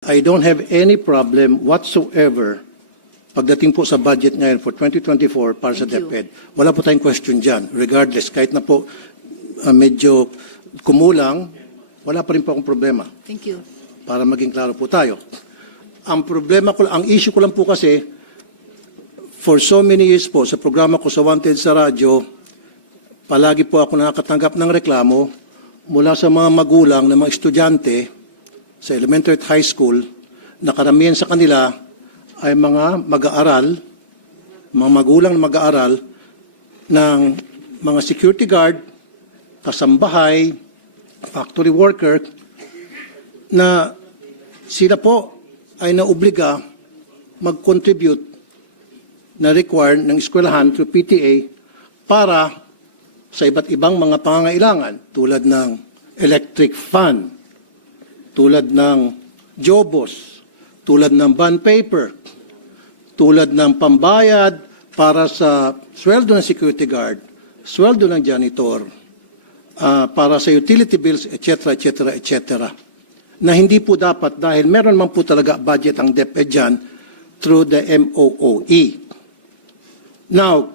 I don't have any problem whatsoever pagdating po sa budget ngayon for 2024 para sa DepEd. Wala po tayong question dyan. Regardless, kahit na po medyo kumulang, wala pa rin po akong problema. Thank you. Para maging klaro po tayo. Ang problema ko, ang issue ko lang po kasi, for so many years po, sa programa ko sa Wanted sa radyo, palagi po ako nakakatanggap ng reklamo mula sa mga magulang ng mga estudyante sa elementary at high school na karamihan sa kanila ay mga mag-aaral, mga magulang na mag-aaral ng mga security guard, kasambahay, factory worker, na sila po ay naobliga mag-contribute na required ng eskwelahan through PTA para sa iba't ibang mga pangangailangan tulad ng electric fan, tulad ng jobos, tulad ng bond paper, tulad ng pambayad para sa sweldo ng security guard, sweldo ng janitor, para sa utility bills, etc., etc., etc. Na hindi po dapat dahil meron man po talaga budget ang DepEd dyan through the MOOE. Now,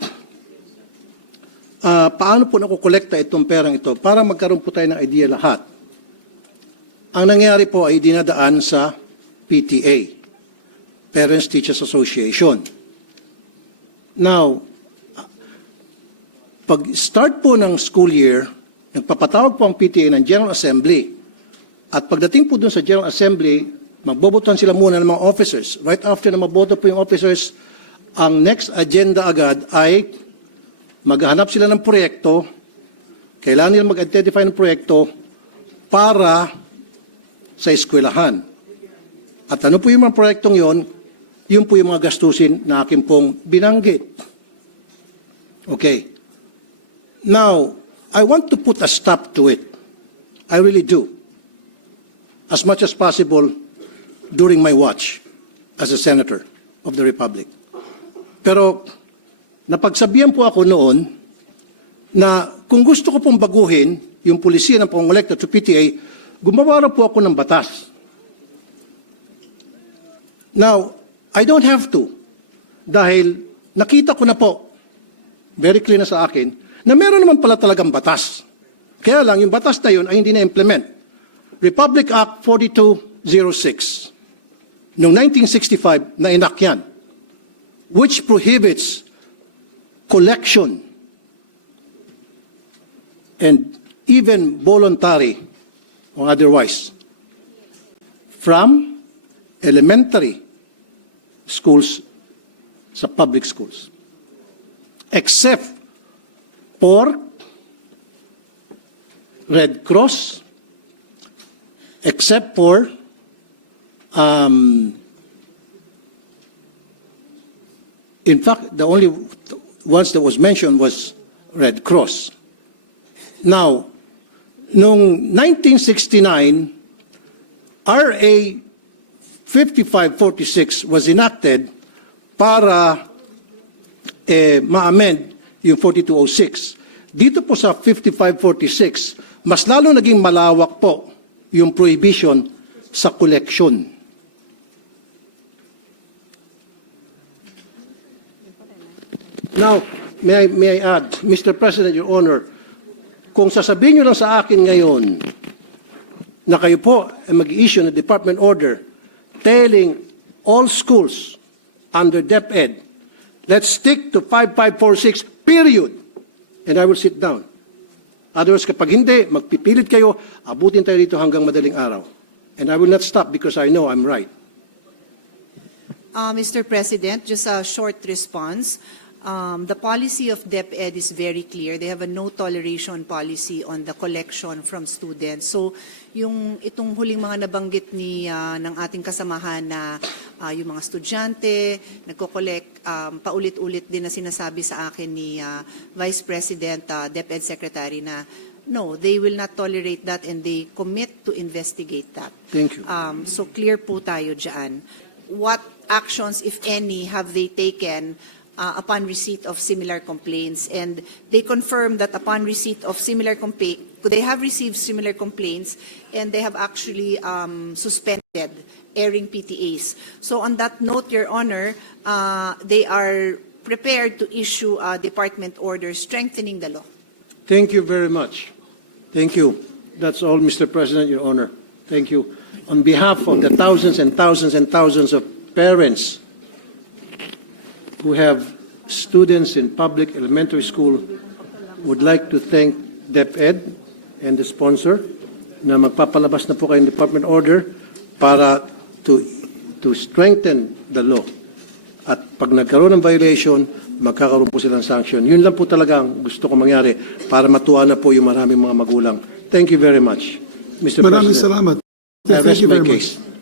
paano po nakukolekta itong perang ito? Para magkaroon po tayo ng idea lahat. Ang nangyari po ay dinadaan sa PTA, Parents Teachers Association. Now, pag-start po ng school year, nagpapatawag po ang PTA ng General Assembly. At pagdating po dun sa General Assembly, magbobotohan sila muna ng mga officers. Right after na maboto po yung officers, ang next agenda agad ay maghahanap sila ng proyekto, kailangan nila mag-identify ng proyekto para sa eskwelahan. At ano po yung mga proyektong yon? Yun po yung mga gastusin na akin pong binanggit. Okay. Now, I want to put a stop to it. I really do. As much as possible during my watch as a senator of the Republic. Pero, napagsabihan po ako noon na kung gusto ko pong baguhin yung polisiya ng pangolekta to PTA, gumawa po ako ng batas. Now, I don't have to. Dahil nakita ko na po, very clear na sa akin, na meron naman pala talagang batas. Kaya lang, yung batas na yun ay hindi na-implement. Republic Act 4206, noong 1965, na-enact yan, which prohibits collection and even voluntary or otherwise from elementary schools sa public schools except for Red Cross, except for in fact, the only ones that was mentioned was Red Cross. Now, noong 1969, RA 5546 was enacted para ma-amend yung 4206. Dito po sa 5546, mas lalo naging malawak po yung prohibition sa collection. Now, may I add, Mr. President, Your Honor, kung sasabihin nyo lang sa akin ngayon na kayo po ay mag-issue ng department order telling all schools under DepEd, let's stick to 5546, period. And I will sit down. Otherwise, kapag hindi, magpipilit kayo, abutin tayo dito hanggang madaling araw. And I will not stop because I know I'm right. Mr. President, just a short response. The policy of DepEd is very clear. They have a no toleration policy on the collection from students. So, itong huling mga nabanggit ng ating kasamahan na yung mga estudyante, nagko-collect, paulit-ulit din na sinasabi sa akin ni Vice President, DepEd Secretary na no, they will not tolerate that and they commit to investigate that. Thank you. So clear po tayo dyan. What actions, if any, have they taken upon receipt of similar complaints. And they confirm that upon receipt of similar they have received similar complaints, and they have actually suspended airing PTAs. So on that note, Your Honor, they are prepared to issue a department order strengthening the law. Thank you very much. Thank you. That's all, Mr. President, Your Honor. Thank you. On behalf of the thousands and thousands and thousands of parents who have students in public elementary school, would like to thank DepEd and the sponsor na magpapalabas na po kayo ng department order para to strengthen the law. At pag nagkaroon ng violation, magkakaroon po silang sanction. Yun lang po talaga ang gusto ko mangyari para matuwa na po yung maraming mga magulang. Thank you very much, Mr. Maraming President. salamat. I Thank rest you my very case. much.